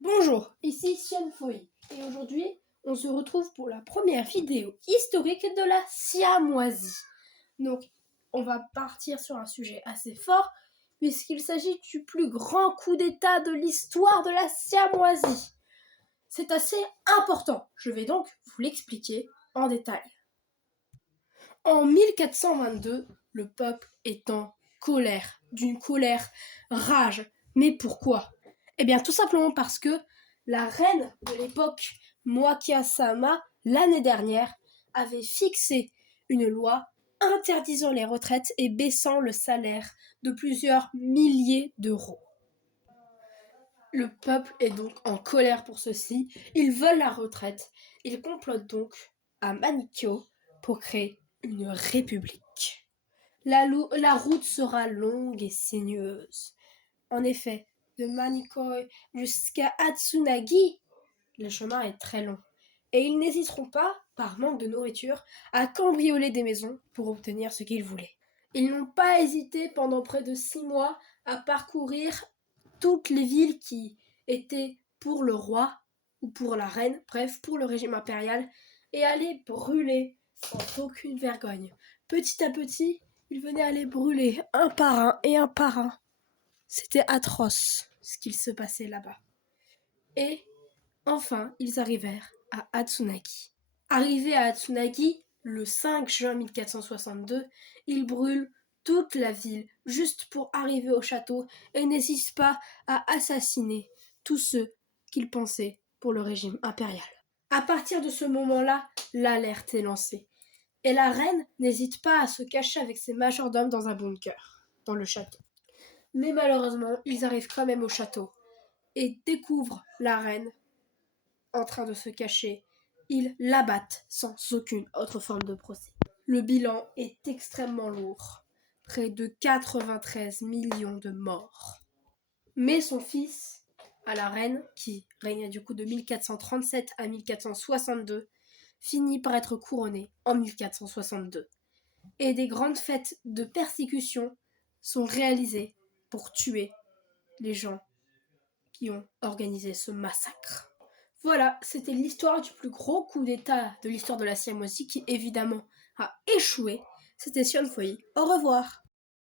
Bonjour, ici Xian Foi et aujourd'hui on se retrouve pour la première vidéo historique de la siamoisie. Donc on va partir sur un sujet assez fort puisqu'il s'agit du plus grand coup d'état de l'histoire de la siamoisie. C'est assez important, je vais donc vous l'expliquer en détail. En 1422, le peuple est en colère, d'une colère rage. Mais pourquoi? Eh bien tout simplement parce que la reine de l'époque, Moakia Sama, l'année dernière, avait fixé une loi interdisant les retraites et baissant le salaire de plusieurs milliers d'euros. Le peuple est donc en colère pour ceci, ils veulent la retraite, ils complotent donc à Manikyo pour créer une république. La route sera longue et sinueuse. En effet, de Manikoi jusqu'à Atsunagi, le chemin est très long. Et ils n'hésiteront pas, par manque de nourriture, à cambrioler des maisons pour obtenir ce qu'ils voulaient. Ils n'ont pas hésité pendant près de 6 mois à parcourir toutes les villes qui étaient pour le roi ou pour la reine, bref, pour le régime impérial, et à les brûler sans aucune vergogne. Petit à petit, ils venaient à les brûler un par un et un par un. C'était atroce ce qu'il se passait là-bas. Et enfin, ils arrivèrent à Atsunagi. Arrivés à Atsunagi, le 5 juin 1462, ils brûlent toute la ville juste pour arriver au château et n'hésitent pas à assassiner tous ceux qu'ils pensaient pour le régime impérial. À partir de ce moment-là, l'alerte est lancée. Et la reine n'hésite pas à se cacher avec ses majordomes dans un bunker, dans le château. Mais malheureusement, ils arrivent quand même au château et découvrent la reine en train de se cacher. Ils l'abattent sans aucune autre forme de procès. Le bilan est extrêmement lourd. Près de 93 millions de morts. Mais son fils, à la reine, qui régna du coup de 1437 à 1462, finit par être couronné en 1462. Et des grandes fêtes de persécution sont réalisées pour tuer les gens qui ont organisé ce massacre. Voilà, c'était l'histoire du plus gros coup d'état de l'histoire de la Siamoisie qui évidemment a échoué. C'était Sion Foi. Au revoir.